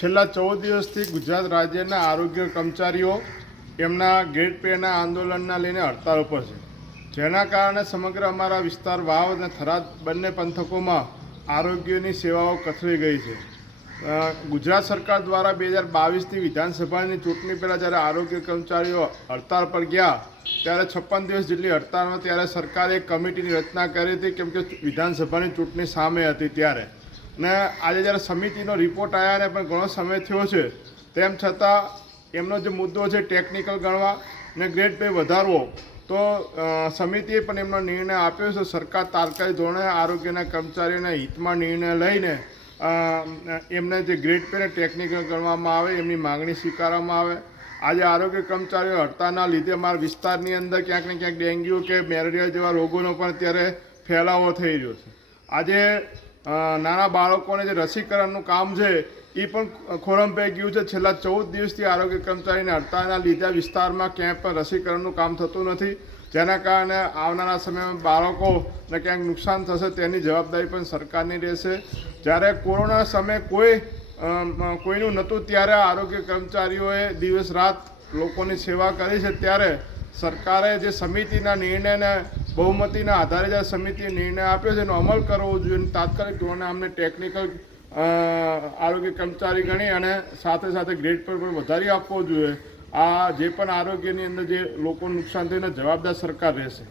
છેલ્લા 14 દિવસથી ગુજરાત રાજ્યના આરોગ્ય કર્મચારીઓ એમના ગ્રેડ પેના આંદોલનના લઈને હડતાળ ઉપર છે, જેના કારણે સમગ્ર અમારા વિસ્તાર વાવ અને થરાદ બંને પંથકોમાં આરોગ્યની સેવાઓ કથળી ગઈ છે. ગુજરાત સરકાર દ્વારા 2022ની વિધાનસભાની ચૂંટણી પહેલાં જ્યારે આરોગ્ય કર્મચારીઓ હડતાળ પર ગયા ત્યારે 56 દિવસ જેટલી હડતાળમાં ત્યારે સરકારે એક કમિટીની રચના કરી હતી, કેમ કે વિધાનસભાની ચૂંટણી સામે હતી ત્યારે. ને આજે જ્યારે સમિતિનો રિપોર્ટ આવ્યા ને પણ ઘણો સમય થયો છે, તેમ છતાં એમનો જે મુદ્દો છે ટેકનિકલ ગણવા ને ગ્રેડ પે વધારવો, તો સમિતિએ પણ એમનો નિર્ણય આપ્યો છે. સરકાર તાત્કાલિક ધોરણે આરોગ્યના કર્મચારીઓના હિતમાં નિર્ણય લઈને એમને જે ગ્રેડ પેને ટેકનિકલ ગણવામાં આવે, એમની માગણી સ્વીકારવામાં આવે. આજે આરોગ્ય કર્મચારીઓ હડતાળના લીધે અમારા વિસ્તારની અંદર ક્યાંક ને ક્યાંક ડેન્ગ્યુ કે મેલેરિયા જેવા રોગોનો પણ અત્યારે ફેલાવો થઈ રહ્યો છે. આજે નાના બાળકોને જે રસીકરણનું કામ છે એ પણ ખોરંભાઈ ગયું છે. છેલ્લા 14 દિવસથી આરોગ્ય કર્મચારીને હડતાળના લીધે વિસ્તારમાં ક્યાંય પણ રસીકરણનું કામ થતું નથી, જેના કારણે આવનારા સમયમાં બાળકોને ક્યાંક નુકસાન થશે તેની જવાબદારી પણ સરકારની રહેશે. જ્યારે કોરોના સમયે કોઈનું નહોતું ત્યારે આરોગ્ય કર્મચારીઓએ દિવસ રાત લોકોની સેવા કરી છે, ત્યારે સરકારે જે સમિતિના નિર્ણયને બહુમતીના આધારે જે સમિતિએ નિર્ણય આપ્યો છે એનો અમલ કરવો જોઈએ. તાત્કાલિક ધોરણે અમને ટેકનિકલ આરોગ્ય કર્મચારી ગણી અને સાથે સાથે ગ્રેડ પર પણ વધારી આપવો જોઈએ. આ જે પણ આરોગ્યની અંદર જે લોકોનું નુકસાન થયું એને જવાબદાર સરકાર રહેશે.